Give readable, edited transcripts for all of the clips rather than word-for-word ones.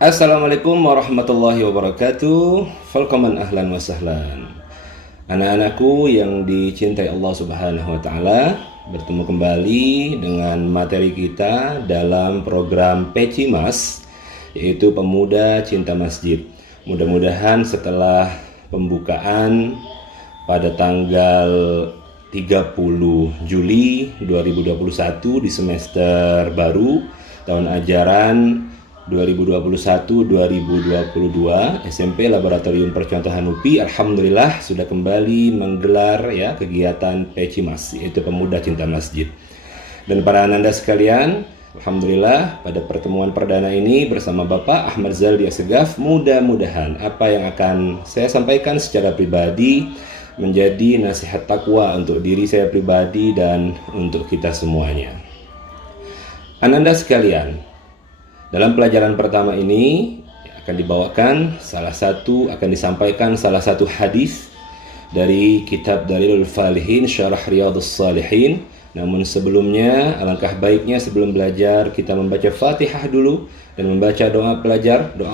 Assalamualaikum warahmatullahi wabarakatuh. Welcome ahlan wa sahlan. Anak-anakku yang dicintai Allah Subhanahu wa taala, bertemu kembali dengan materi kita dalam program Pecimas, yaitu Pemuda Cinta Masjid. Mudah-mudahan setelah pembukaan pada tanggal 30 Juli 2021 di semester baru tahun ajaran 2021-2022 SMP Laboratorium Percontohan UPI, alhamdulillah sudah kembali menggelar kegiatan Pecimas, yaitu Pemuda Cinta Masjid. Dan para ananda sekalian, alhamdulillah pada pertemuan perdana ini bersama Bapak Ahmad Zaldi Assegaf, mudah-mudahan apa yang akan saya sampaikan secara pribadi menjadi nasihat takwa untuk diri saya pribadi dan untuk kita semuanya. Ananda sekalian, dalam pelajaran pertama ini akan disampaikan salah satu hadis dari kitab Dalilul Falihin Syarah Riyadhus Shalihin. Namun sebelumnya, alangkah baiknya sebelum belajar kita membaca Fatihah dulu dan membaca doa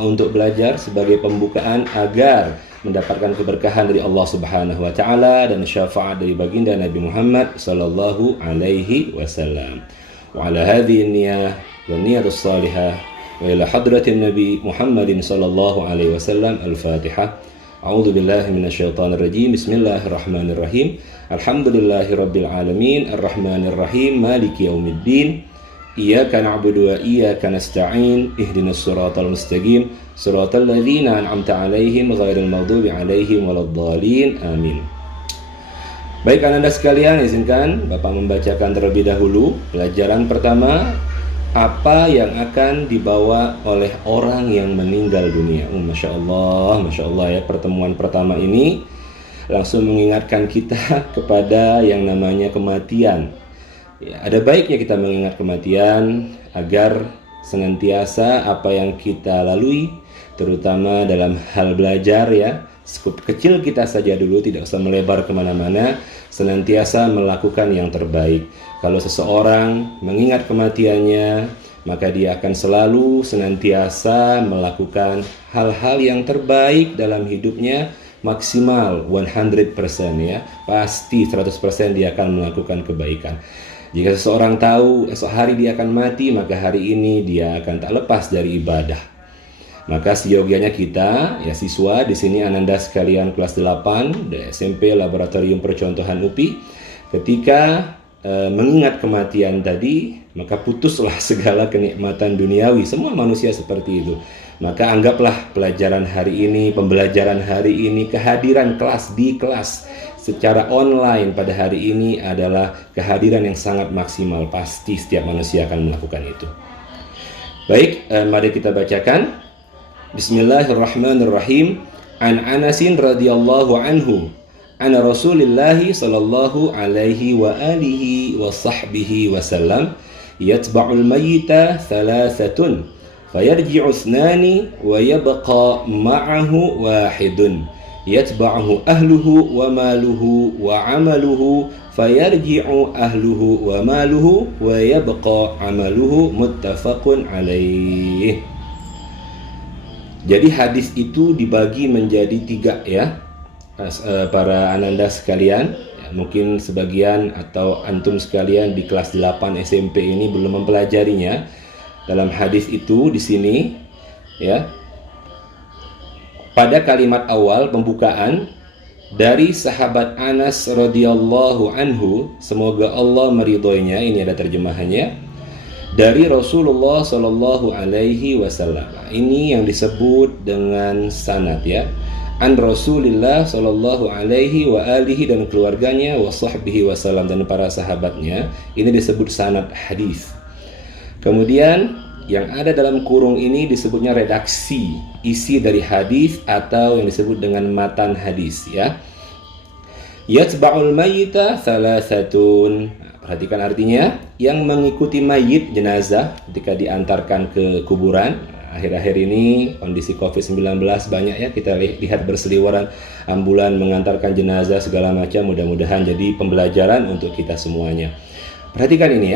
untuk belajar sebagai pembukaan agar mendapatkan keberkahan dari Allah Subhanahu wa taala dan syafaat dari baginda Nabi Muhammad sallallahu alaihi wasallam. Wa ala hadhihi niyyah wa niyatus salihah wa ila hadratin Nabi Muhammadin sallallahu alaihi wasallam. Al-Fatihah. A'udzu billahi minasyaitonir rajim. Bismillahirrahmanirrahim. Alhamdulillahirabbil alamin, arrahmanir rahim, maliki yaumiddin. Iyyaka na'budu wa iyyaka nasta'in. Ihdinas siratal mustaqim, siratal ladzina an'amta 'alaihim ghairil maghdubi 'alaihim waladdallin. Amin. Baik ananda sekalian, izinkan Bapak membacakan terlebih dahulu pelajaran pertama, apa yang akan dibawa oleh orang yang meninggal dunia. Masya Allah ya, pertemuan pertama ini langsung mengingatkan kita kepada yang namanya kematian. Ya, ada baiknya kita mengingat kematian agar senantiasa apa yang kita lalui, terutama dalam hal belajar skup kecil kita saja dulu, tidak usah melebar kemana-mana, senantiasa melakukan yang terbaik. Kalau seseorang mengingat kematiannya, maka dia akan selalu senantiasa melakukan hal-hal yang terbaik dalam hidupnya, maksimal 100% pasti 100% dia akan melakukan kebaikan. Jika seseorang tahu esok hari dia akan mati, maka hari ini dia akan tak lepas dari ibadah. Maka seyogianya kita, siswa di sini ananda sekalian kelas 8 di SMP Laboratorium Percontohan UPI, ketika mengingat kematian tadi, maka putuslah segala kenikmatan duniawi. Semua manusia seperti itu. Maka anggaplah pembelajaran hari ini, kehadiran kelas di kelas secara online pada hari ini adalah kehadiran yang sangat maksimal. Pasti setiap manusia akan melakukan itu. Baik, mari kita bacakan. Bismillahirrahmanirrahim. An Anasin radhiyallahu anhu anna Rasulillahi sallallahu alaihi wa alihi wa sahbihi wa sallam yatba'ul mayyita thalathatun fayarji'u ithnani wa yabqa ma'ahu wahidun yatba'uhu ahluhu wa maluhu wa 'amaluhu fayarji'u ahluhu wa maluhu wa yabqa 'amaluhu, muttafaqun alaih. Jadi hadis itu dibagi menjadi 3 para ananda sekalian. Mungkin sebagian atau antum sekalian di kelas 8 SMP ini belum mempelajarinya. Dalam hadis itu di sini pada kalimat awal pembukaan dari sahabat Anas radhiyallahu anhu, semoga Allah meridhoinya, ini ada terjemahannya, dari Rasulullah Shallallahu Alaihi Wasallam. Ini yang disebut dengan sanad an Rasulillah Shallallahu Alaihi wa alihi dan keluarganya wa sahbihi wasallam dan para sahabatnya. Ini disebut sanad hadis. Kemudian yang ada dalam kurung ini disebutnya redaksi isi dari hadis atau yang disebut dengan matan hadis Yatba'ul mayyita thalathatun. Perhatikan artinya, yang mengikuti mayit jenazah ketika diantarkan ke kuburan. Akhir-akhir ini kondisi COVID-19 banyak kita lihat berseliweran ambulan mengantarkan jenazah segala macam. Mudah-mudahan jadi pembelajaran untuk kita semuanya. Perhatikan ini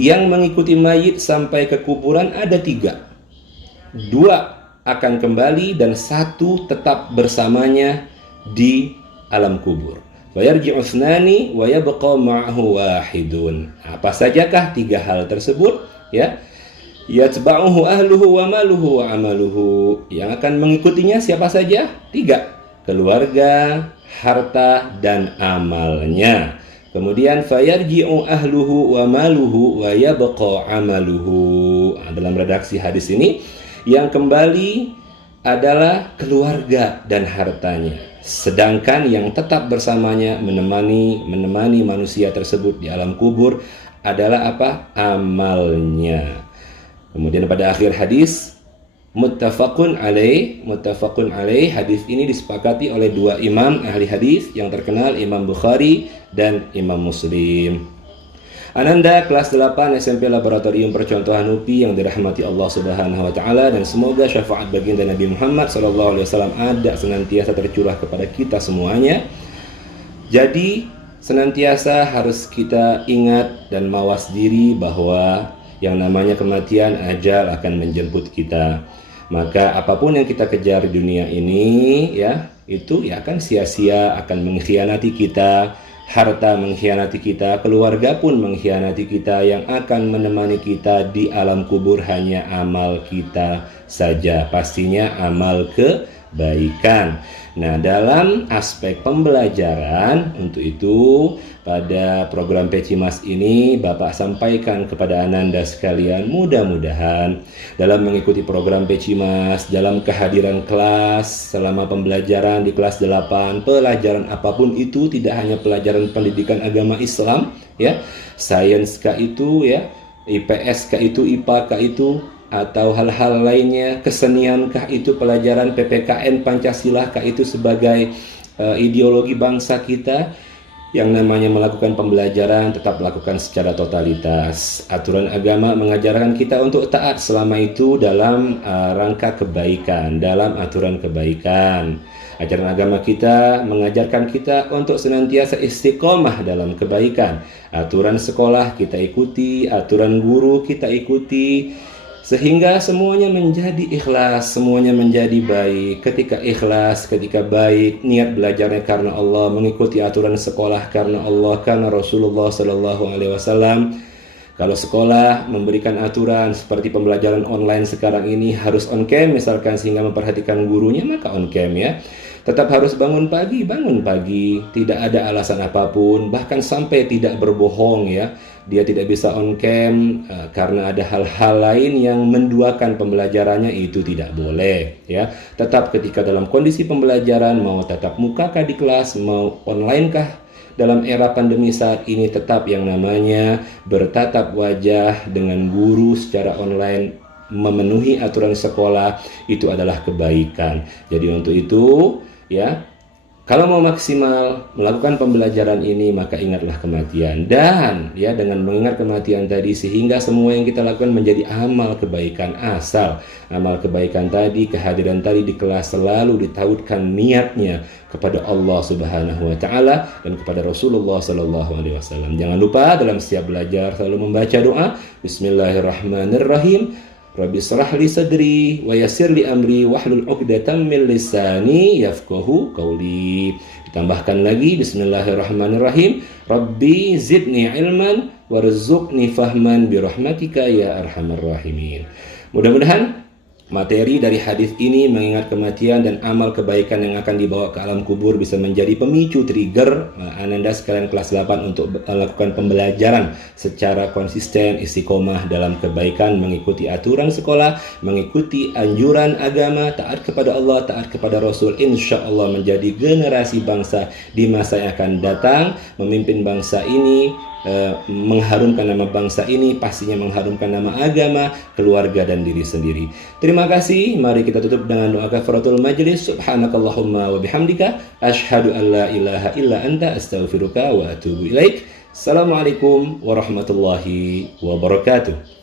Yang mengikuti mayit sampai ke kuburan ada 3. 2 akan kembali dan 1 tetap bersamanya di alam kubur. Fayarji'u thnani wa yabqa ma'ahu wahidun. Apa sajakah 3 hal tersebut? Ya. Yatba'uhu ahluhu wa maluhu wa amaluhu. Yang akan mengikutinya siapa saja? 3. Keluarga, harta, dan amalnya. Kemudian fayarji'u ahluhu wa maluhu wa yabqa amaluhu. Dalam redaksi hadis ini, yang kembali adalah keluarga dan hartanya. Sedangkan yang tetap bersamanya menemani manusia tersebut di alam kubur adalah apa? Amalnya. Kemudian pada akhir hadis muttafaqun alaih. Hadis ini disepakati oleh 2 imam ahli hadis yang terkenal, Imam Bukhari dan Imam Muslim. Ananda kelas 8 SMP Laboratorium Percontohan UPI yang dirahmati Allah Subhanahu wa taala, dan semoga syafaat baginda Nabi Muhammad SAW ada senantiasa tercurah kepada kita semuanya. Jadi senantiasa harus kita ingat dan mawas diri bahwa yang namanya kematian, ajal akan menjemput kita. Maka apapun yang kita kejar di dunia ini, ya, itu ya akan sia-sia, akan mengkhianati kita. Harta mengkhianati kita, keluarga pun mengkhianati kita. Yang akan menemani kita di alam kubur hanya amal kita saja, pastinya amal kebaikan. Nah, dalam aspek pembelajaran, untuk itu pada program Pecimas ini Bapak sampaikan kepada Ananda sekalian, mudah-mudahan dalam mengikuti program Pecimas, dalam kehadiran kelas selama pembelajaran di kelas 8, pelajaran apapun itu, tidak hanya pelajaran pendidikan agama Islam, ya, sains kah itu, ya, IPS kah itu, IPA kah itu, atau hal-hal lainnya, kesenian kah itu, pelajaran PPKN Pancasila kah itu sebagai ideologi bangsa kita. Yang namanya melakukan pembelajaran tetap lakukan secara totalitas. Aturan agama mengajarkan kita untuk taat selama itu dalam rangka kebaikan, dalam aturan kebaikan. Ajaran agama kita mengajarkan kita untuk senantiasa istiqomah dalam kebaikan. Aturan sekolah kita ikuti, aturan guru kita ikuti, sehingga semuanya menjadi ikhlas, semuanya menjadi baik. Ketika ikhlas, ketika baik, niat belajarnya karena Allah, mengikuti aturan sekolah karena Allah, karena Rasulullah SAW. Kalau sekolah memberikan aturan seperti pembelajaran online sekarang ini harus on cam misalkan, sehingga memperhatikan gurunya, maka on cam, ya. Tetap harus bangun pagi, tidak ada alasan apapun, bahkan sampai tidak berbohong, ya. Dia tidak bisa on cam karena ada hal-hal lain yang menduakan pembelajarannya, itu tidak boleh, ya. Tetap ketika dalam kondisi pembelajaran, mau tatap muka kah di kelas, mau online kah dalam era pandemi saat ini, tetap yang namanya bertatap wajah dengan guru secara online, memenuhi aturan sekolah, itu adalah kebaikan. Jadi untuk itu, ya, kalau mau maksimal melakukan pembelajaran ini, maka ingatlah kematian. Dan ya, dengan mengingat kematian tadi, sehingga semua yang kita lakukan menjadi amal kebaikan. Asal amal kebaikan tadi, kehadiran tadi di kelas selalu ditautkan niatnya kepada Allah Subhanahu wa taala dan kepada Rasulullah SAW. Jangan lupa dalam setiap belajar selalu membaca doa Bismillahirrahmanirrahim. Rabbi shrah li sadri wa yassir li amri wahlul 'uqdatam min lisani yafqahu qawli. Ditambahkan lagi Bismillahirrahmanirrahim. Rabbi zidni ilman warzuqni fahman bi rahmatika ya arhamar rahimin. Mudah-mudahan materi dari hadis ini, mengingat kematian dan amal kebaikan yang akan dibawa ke alam kubur, bisa menjadi pemicu trigger Ananda sekalian kelas 8 untuk melakukan pembelajaran secara konsisten, istiqomah dalam kebaikan, mengikuti aturan sekolah, mengikuti anjuran agama, taat kepada Allah, taat kepada Rasul. Insya Allah menjadi generasi bangsa di masa yang akan datang, memimpin bangsa ini, mengharumkan nama bangsa ini, pastinya mengharumkan nama agama, keluarga, dan diri sendiri. Terima kasih. Mari kita tutup dengan doa kafaratul majlis. Subhanakallahumma wa bihamdika asyhadu an la ilaha illa anta astaghfiruka wa atubu ilaik. Assalamualaikum warahmatullahi wabarakatuh.